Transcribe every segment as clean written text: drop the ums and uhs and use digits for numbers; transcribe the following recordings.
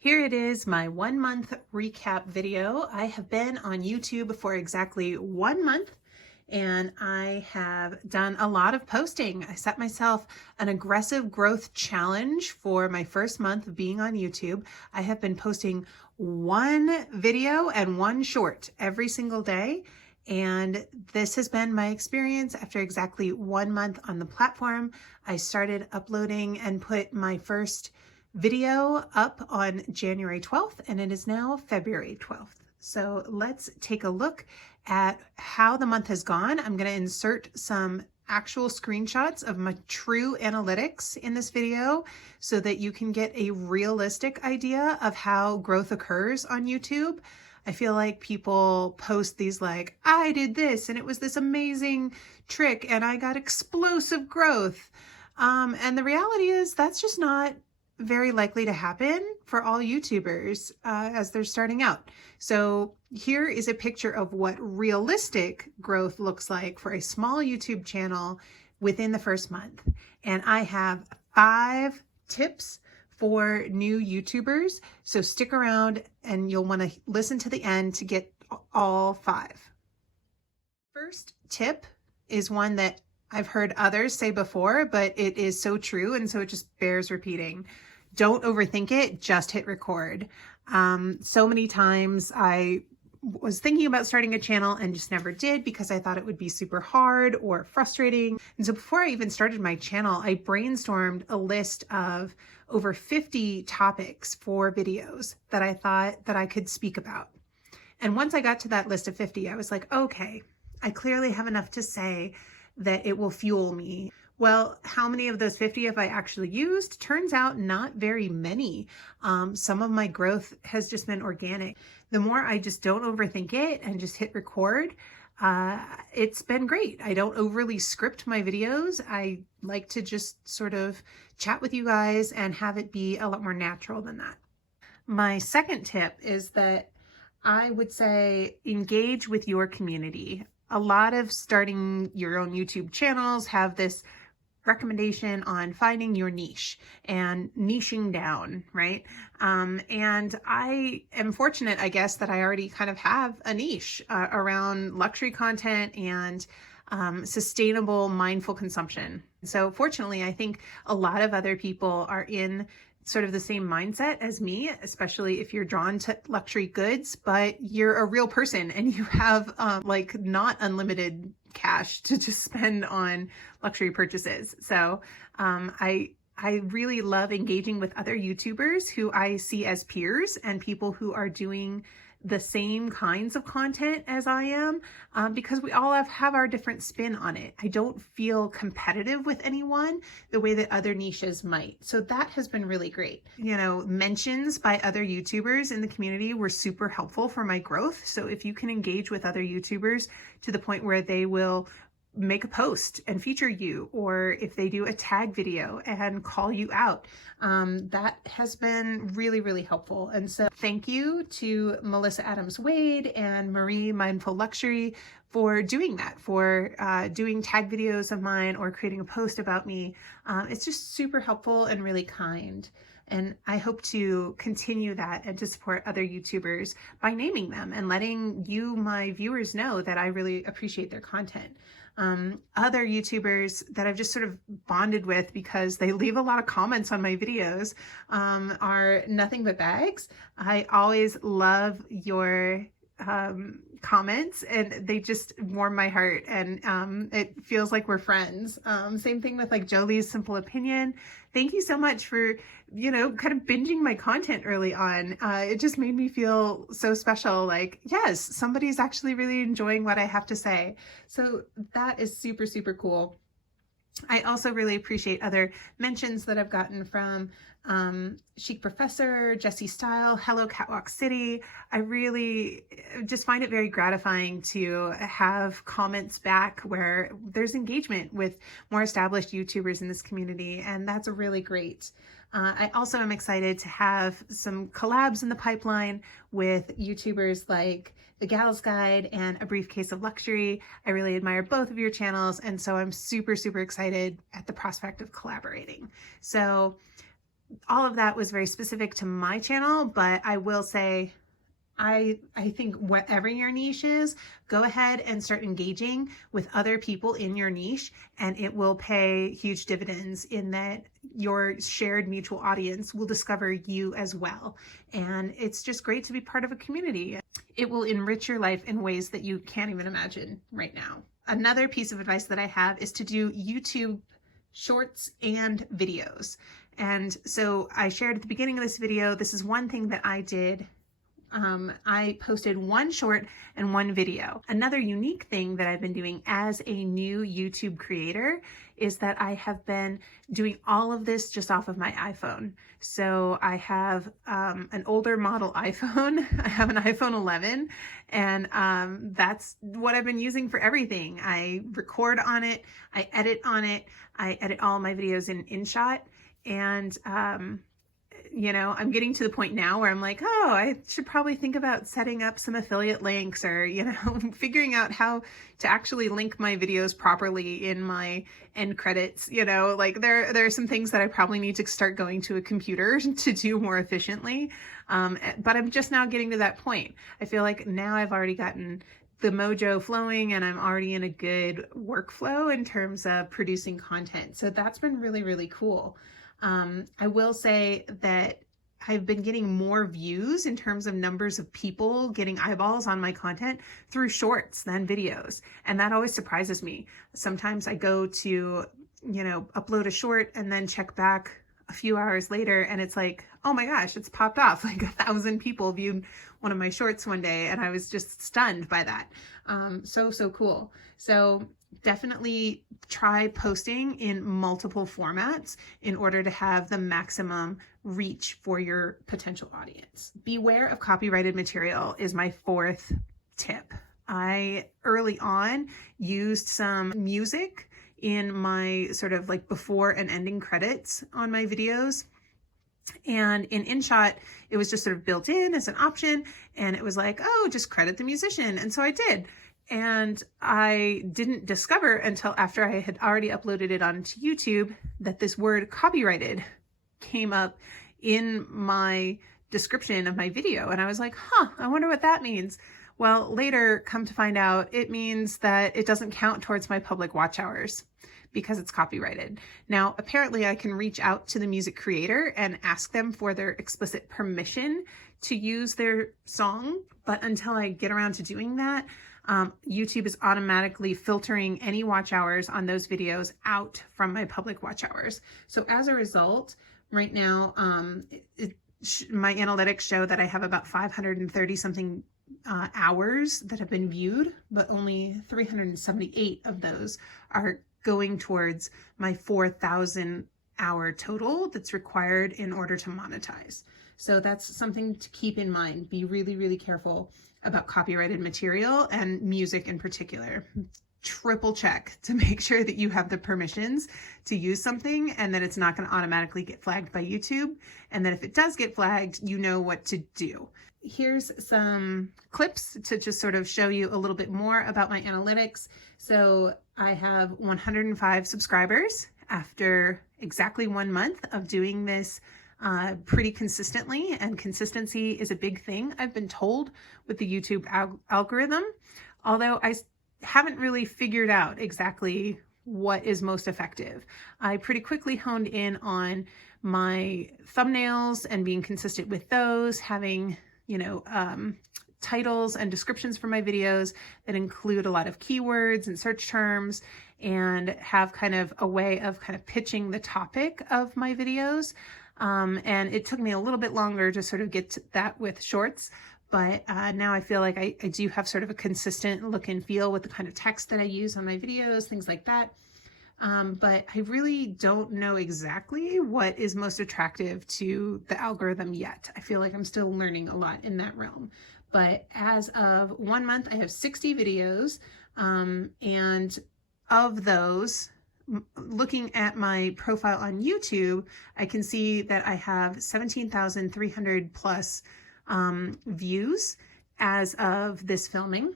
Here it is, my 1 month recap video. I have been on YouTube for exactly 1 month and I have done a lot of posting. I set myself an aggressive growth challenge for my first month of being on YouTube. I have been posting one video and one short every single day. And this has been my experience after exactly 1 month on the platform. I started uploading and put my first video up on January 12th, and it is now February 12th. So let's take a look at how the month has gone. I'm going to insert some actual screenshots of my true analytics in this video so that you can get a realistic idea of how growth occurs on YouTube. I feel like people post these like, I did this and it was this amazing trick and I got explosive growth. And the reality is that's just not very likely to happen for all YouTubers as they're starting out. So here is a picture of what realistic growth looks like for a small YouTube channel within the first month. And I have 5 tips for new YouTubers. So stick around and you'll want to listen to the end to get all 5. First tip is one that I've heard others say before, but it is so true. And so it just bears repeating. Don't overthink it, just hit record. So many times I was thinking about starting a channel and just never did because I thought it would be super hard or frustrating. And so before I even started my channel, I brainstormed a list of over 50 topics for videos that I thought that I could speak about. And once I got to that list of 50, I was like, okay, I clearly have enough to say that it will fuel me. Well, how many of those 50 have I actually used? Turns out not very many. Some of my growth has just been organic. The more I just don't overthink it and just hit record, it's been great. I don't overly script my videos. I like to just sort of chat with you guys and have it be a lot more natural than that. My second tip is that I would say engage with your community. A lot of starting your own YouTube channels have this recommendation on finding your niche and niching down, right? And I am fortunate, I guess, that I already kind of have a niche around luxury content and sustainable, mindful consumption. So fortunately, I think a lot of other people are in sort of the same mindset as me, especially if you're drawn to luxury goods, but you're a real person and you have like not unlimited cash to just spend on luxury purchases. So I really love engaging with other YouTubers who I see as peers and people who are doing the same kinds of content as I am, because we all have our different spin on it. I don't feel competitive with anyone the way that other niches might. So that has been really great. You know, mentions by other YouTubers in the community were super helpful for my growth. So if you can engage with other YouTubers to the point where they will make a post and feature you, or if they do a tag video and call you out, that has been really, really helpful. And so thank you to Melissa Adams Wade and Marie Mindful Luxury for doing that, for doing tag videos of mine or creating a post about me. It's just super helpful and really kind. And I hope to continue that and to support other YouTubers by naming them and letting you, my viewers, know that I really appreciate their content. Other YouTubers that I've just sort of bonded with because they leave a lot of comments on my videos are Nothing But Bags. I always love your comments and they just warm my heart, and it feels like we're friends. Same thing with like Jolie's Simple Opinion. Thank you so much for, you know, kind of binging my content early on. It just made me feel so special. Like, yes, somebody's actually really enjoying what I have to say. So that is super, super cool. I also really appreciate other mentions that I've gotten from Chic Professor, Jessie Style, Hello Catwalk City. I really just find it very gratifying to have comments back where there's engagement with more established YouTubers in this community, and that's really great. I also am excited to have some collabs in the pipeline with YouTubers like The Gal's Guide and A Briefcase of Luxury. I really admire both of your channels, and so I'm super, super excited at the prospect of collaborating. So all of that was very specific to my channel, but I will say, I think whatever your niche is, go ahead and start engaging with other people in your niche, and it will pay huge dividends in that your shared mutual audience will discover you as well. And it's just great to be part of a community. It will enrich your life in ways that you can't even imagine right now. Another piece of advice that I have is to do YouTube shorts and videos. And so I shared at the beginning of this video, this is one thing that I did. I posted one short and one video. Another unique thing that I've been doing as a new YouTube creator is that I have been doing all of this just off of my iPhone. So I have an older model iPhone. I have an iPhone 11, and that's what I've been using for everything. I record on it, I edit on it, I edit all my videos in InShot, and you know, I'm getting to the point now where I'm like, oh, I should probably think about setting up some affiliate links, or, you know, figuring out how to actually link my videos properly in my end credits. You know, like there are some things that I probably need to start going to a computer to do more efficiently. But I'm just now getting to that point. I feel like now I've already gotten the mojo flowing, and I'm already in a good workflow in terms of producing content. So that's been really, really cool. I will say that I've been getting more views in terms of numbers of people getting eyeballs on my content through shorts than videos. And that always surprises me. Sometimes I go to, you know, upload a short and then check back a few hours later, and it's like, oh my gosh, it's popped off. Like 1,000 people viewed one of my shorts one day, and I was just stunned by that. So cool. So definitely try posting in multiple formats in order to have the maximum reach for your potential audience. Beware of copyrighted material is my fourth tip. I early on used some music in my sort of like before and ending credits on my videos. And in InShot, it was just sort of built in as an option. And it was like, oh, just credit the musician. And so I did. And I didn't discover until after I had already uploaded it onto YouTube that this word copyrighted came up in my description of my video. And I was like, huh, I wonder what that means. Well, later come to find out it means that it doesn't count towards my public watch hours because it's copyrighted. Now, apparently I can reach out to the music creator and ask them for their explicit permission to use their song. But until I get around to doing that, YouTube is automatically filtering any watch hours on those videos out from my public watch hours. So as a result, right now, my analytics show that I have about 530 something hours that have been viewed, but only 378 of those are going towards my 4,000 hour total that's required in order to monetize. So that's something to keep in mind. Be really, really careful about copyrighted material and music in particular. Triple check to make sure that you have the permissions to use something and that it's not going to automatically get flagged by YouTube. And that if it does get flagged, you know what to do. Here's some clips to just sort of show you a little bit more about my analytics. So I have 105 subscribers after exactly 1 month of doing this pretty consistently, and consistency is a big thing, I've been told, with the YouTube algorithm, although I haven't really figured out exactly what is most effective. I pretty quickly honed in on my thumbnails and being consistent with those, having, you know, titles and descriptions for my videos that include a lot of keywords and search terms, and have kind of a way of kind of pitching the topic of my videos. And it took me a little bit longer to sort of get to that with shorts, but now I feel like I do have sort of a consistent look and feel with the kind of text that I use on my videos, things like that. But I really don't know exactly what is most attractive to the algorithm yet. I feel like I'm still learning a lot in that realm. But as of 1 month, I have 60 videos, and of those, looking at my profile on YouTube, I can see that I have 17,300 plus views as of this filming.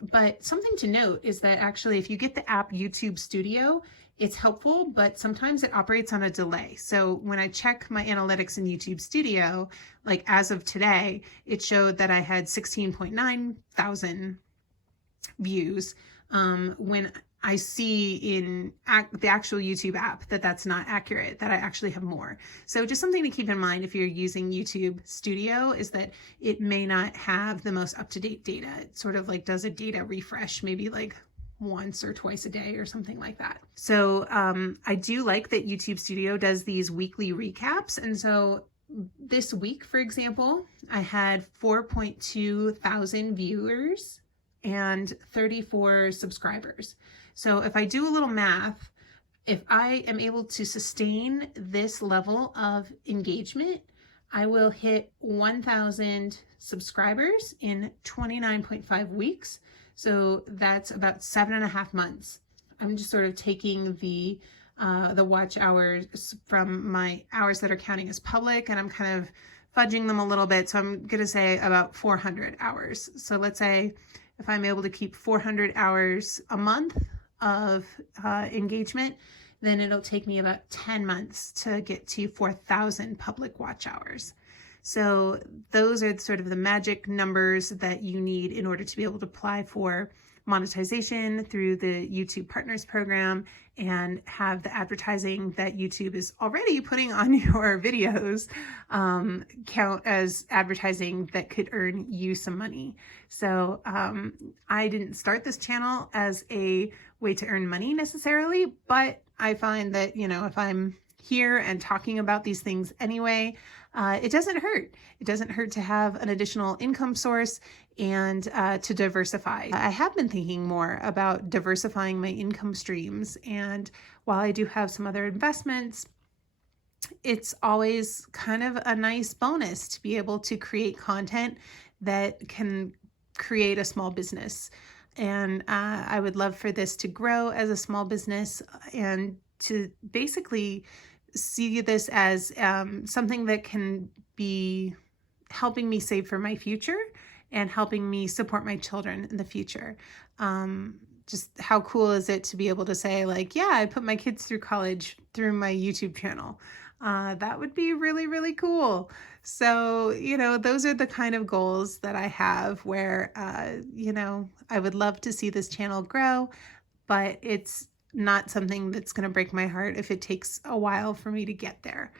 But something to note is that actually, if you get the app YouTube Studio, it's helpful, but sometimes it operates on a delay. So when I check my analytics in YouTube Studio, like as of today, it showed that I had 16.9 thousand views. When I see in the actual YouTube app that that's not accurate, that I actually have more. So just something to keep in mind if you're using YouTube Studio is that it may not have the most up-to-date data. It sort of like does a data refresh, maybe like once or twice a day or something like that. So I do like that YouTube Studio does these weekly recaps. And so this week, for example, I had 4.2 thousand viewers and 34 subscribers. So if I do a little math, if I am able to sustain this level of engagement, I will hit 1,000 subscribers in 29.5 weeks. So that's about 7.5 months. I'm just sort of taking the watch hours from my hours that are counting as public, and I'm kind of fudging them a little bit. So I'm going to say about 400 hours. So let's say if I'm able to keep 400 hours a month of engagement, then it'll take me about 10 months to get to 4,000 public watch hours. So those are sort of the magic numbers that you need in order to be able to apply for monetization through the YouTube Partners Program and have the advertising that YouTube is already putting on your videos count as advertising that could earn you some money. So I didn't start this channel as a way to earn money necessarily, but I find that, you know, if I'm here and talking about these things anyway, it doesn't hurt. It doesn't hurt to have an additional income source and to diversify. I have been thinking more about diversifying my income streams. And while I do have some other investments, it's always kind of a nice bonus to be able to create content that can create a small business. And I would love for this to grow as a small business and to basically see this as something that can be helping me save for my future and helping me support my children in the future. Just how cool is it to be able to say, like, yeah, I put my kids through college through my YouTube channel. That would be really, really cool. So, you know, those are the kind of goals that I have where, you know, I would love to see this channel grow, but it's not something that's going to break my heart if it takes a while for me to get there.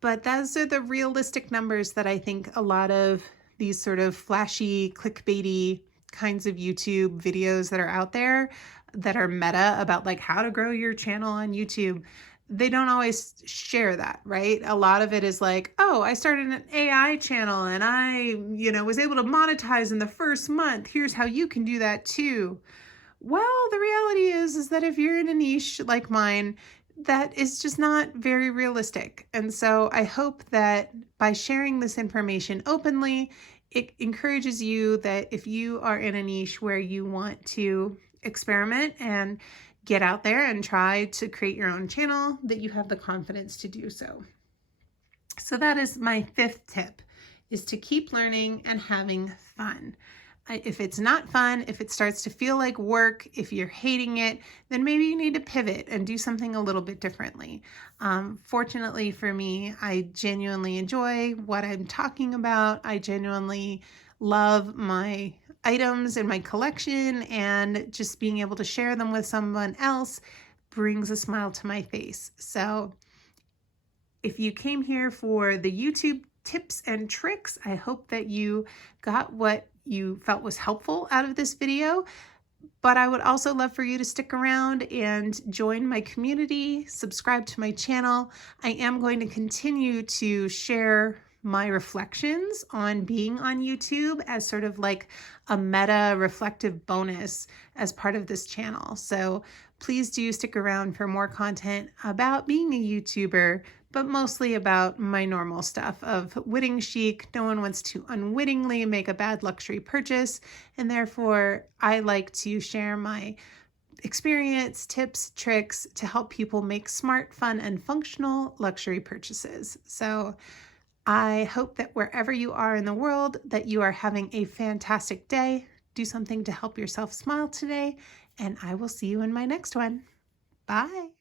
But those are the realistic numbers that I think a lot of these sort of flashy, clickbaity kinds of YouTube videos that are out there that are meta about like how to grow your channel on YouTube, they don't always share that, right? A lot of it is like, oh, I started an AI channel and I, you know, was able to monetize in the first month. Here's how you can do that too. Well, the reality is that if you're in a niche like mine, that is just not very realistic. And so I hope that by sharing this information openly, it encourages you that if you are in a niche where you want to experiment and get out there and try to create your own channel, that you have the confidence to do so. So that is my 5th tip, is to keep learning and having fun. If it's not fun, if it starts to feel like work, if you're hating it, then maybe you need to pivot and do something a little bit differently. Fortunately for me, I genuinely enjoy what I'm talking about. I genuinely love my items in my collection, and just being able to share them with someone else brings a smile to my face. So if you came here for the YouTube tips and tricks, I hope that you got what you felt was helpful out of this video. But I would also love for you to stick around and join my community, subscribe to my channel. I am going to continue to share my reflections on being on YouTube as sort of like a meta reflective bonus as part of this channel. So please do stick around for more content about being a YouTuber, but mostly about my normal stuff of witting chic. No one wants to unwittingly make a bad luxury purchase, and therefore I like to share my experience, tips, tricks to help people make smart, fun, and functional luxury purchases. So I hope that wherever you are in the world, that you are having a fantastic day. Do something to help yourself smile today, and I will see you in my next one. Bye.